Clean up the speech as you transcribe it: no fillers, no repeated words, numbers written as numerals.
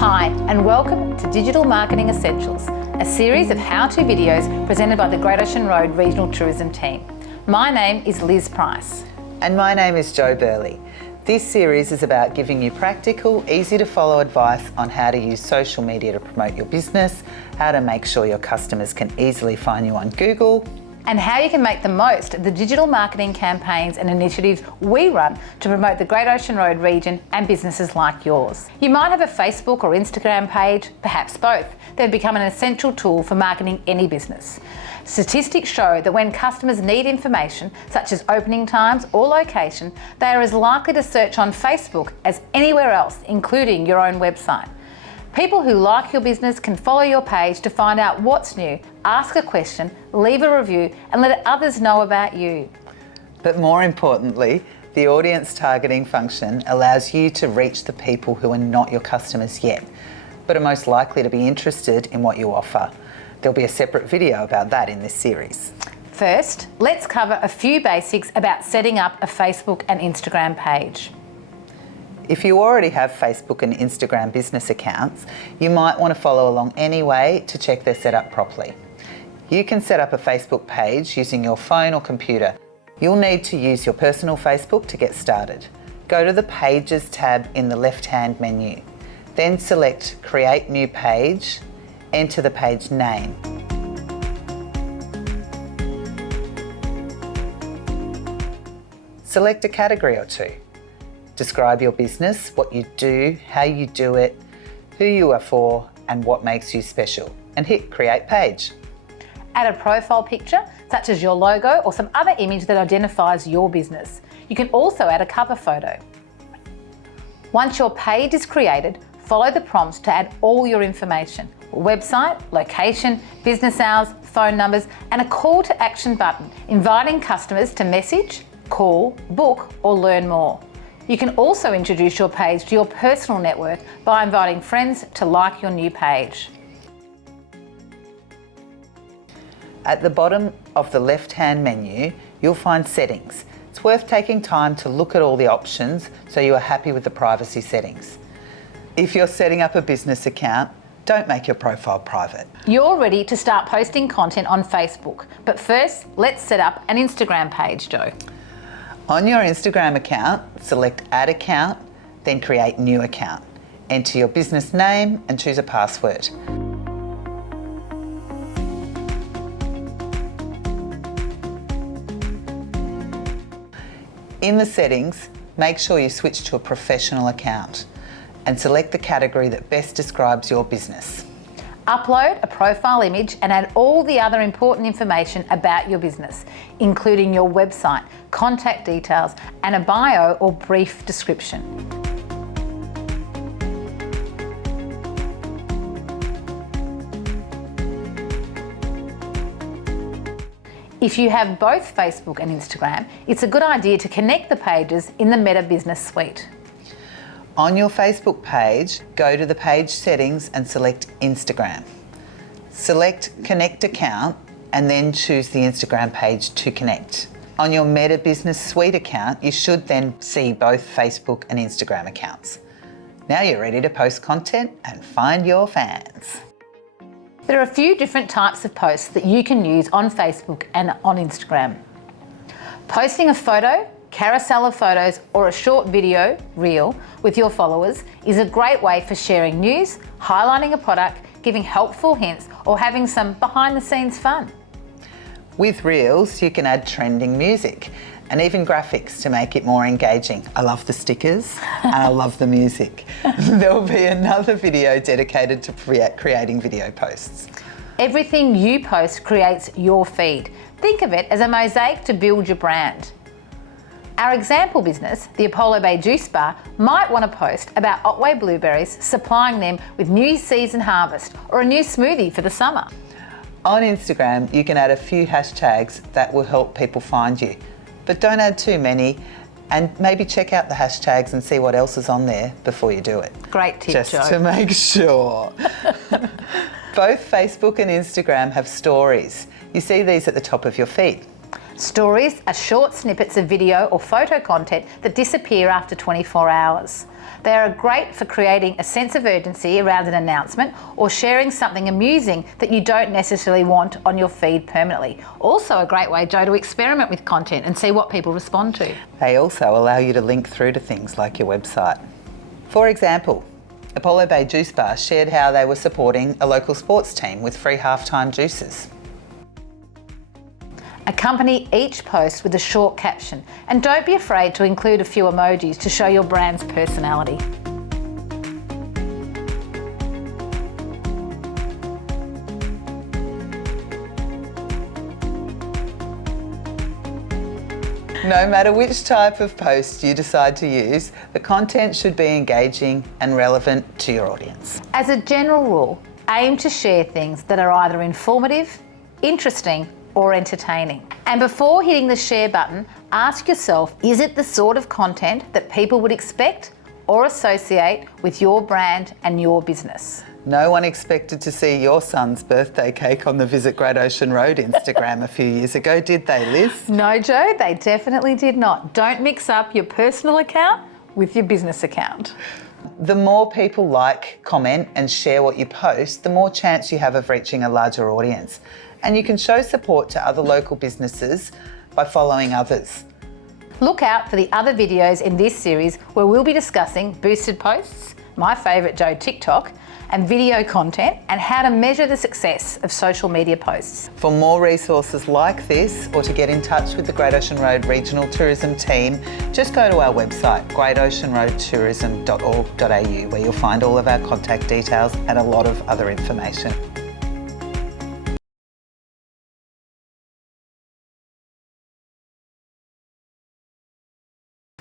Hi, and welcome to Digital Marketing Essentials, a series of how-to videos presented by the Great Ocean Road Regional Tourism Team. My name is Liz Price. And my name is Jo Burley. This series is about giving you practical, easy to follow advice on how to use social media to promote your business, how to make sure your customers can easily find you on Google, And how you can make the most of the digital marketing campaigns and initiatives we run to promote the Great Ocean Road region and businesses like yours. You might have a Facebook or Instagram page, perhaps both. They've become an essential tool for marketing any business. Statistics show that when customers need information, such as opening times or location, they are as likely to search on Facebook as anywhere else, including your own website. People who like your business can follow your page to find out what's new, ask a question, leave a review, and let others know about you. but more importantly, the audience targeting function allows you to reach the people who are not your customers yet, but are most likely to be interested in what you offer. There'll be a separate video about that in this series. First, let's cover a few basics about setting up a Facebook and Instagram page. If you already have Facebook and Instagram business accounts, you might want to follow along anyway to check they're set up properly. You can set up a Facebook page using your phone or computer. You'll need to use your personal Facebook to get started. Go to the Pages tab in the left-hand menu. Then select Create New Page, enter the page name. Select a category or two. Describe your business, what you do, how you do it, who you are for, and what makes you special, and hit Create Page. Add a profile picture, such as your logo or some other image that identifies your business. You can also add a cover photo. Once your page is created, follow the prompts to add all your information: website, location, business hours, phone numbers, and a call to action button inviting customers to message, call, book, or learn more. You can also introduce your page to your personal network by inviting friends to like your new page. At the bottom of the left-hand menu, you'll find Settings. It's worth taking time to look at all the options so you are happy with the privacy settings. If you're setting up a business account, don't make your profile private. You're ready to start posting content on Facebook, but first, let's set up an Instagram page, Jo. On your Instagram account, select Add Account, then Create New Account. Enter your business name and choose a password. In the settings, make sure you switch to a professional account and select the category that best describes your business. Upload a profile image and add all the other important information about your business, including your website, contact details, and a bio or brief description. If you have both Facebook and Instagram, it's a good idea to connect the pages in the Meta Business Suite. On your Facebook page, go to the page settings and select Instagram. Select Connect Account and then choose the Instagram page to connect. On your Meta Business Suite account, you should then see both Facebook and Instagram accounts. Now you're ready to post content and find your fans. There are a few different types of posts that you can use on Facebook and on Instagram. Posting a photo, carousel of photos, or a short video, reel, with your followers is a great way for sharing news, highlighting a product, giving helpful hints, or having some behind-the-scenes fun. With Reels, you can add trending music and even graphics to make it more engaging. I love the stickers and I love the music. There'll be another video dedicated to creating video posts. Everything you post creates your feed. Think of it as a mosaic to build your brand. Our example business, the Apollo Bay Juice Bar, might want to post about Otway blueberries, supplying them with new season harvest, or a new smoothie for the summer. On Instagram, you can add a few hashtags that will help people find you, but don't add too many, and maybe check out the hashtags and see what else is on there before you do it. Great tip, Just Jo. to make sure. Both Facebook and Instagram have stories. You see these at the top of your feed. Stories are short snippets of video or photo content that disappear after 24 hours. They are great for creating a sense of urgency around an announcement or sharing something amusing that you don't necessarily want on your feed permanently. Also a great way, Jo, to experiment with content and see what people respond to. They also allow you to link through to things like your website. For example, Apollo Bay Juice Bar shared how they were supporting a local sports team with free halftime juices. Accompany each post with a short caption, and don't be afraid to include a few emojis to show your brand's personality. No matter which type of post you decide to use, the content should be engaging and relevant to your audience. As a general rule, aim to share things that are either informative, interesting, or entertaining. And before hitting the share button, ask yourself, is it the sort of content that people would expect or associate with your brand and your business? No one expected to see your son's birthday cake on the Visit Great Ocean Road Instagram a few years ago, did they, Liz? No, Jo, they definitely did not. Don't mix up your personal account with your business account. The more people like, comment and share what you post, the more chance you have of reaching a larger audience. And you can show support to other local businesses by following others. Look out for the other videos in this series where we'll be discussing boosted posts, my favourite, Jo, TikTok, and video content, and how to measure the success of social media posts. For more resources like this, or to get in touch with the Great Ocean Road Regional Tourism team, just go to our website, greatoceanroadtourism.org.au, where you'll find all of our contact details and a lot of other information.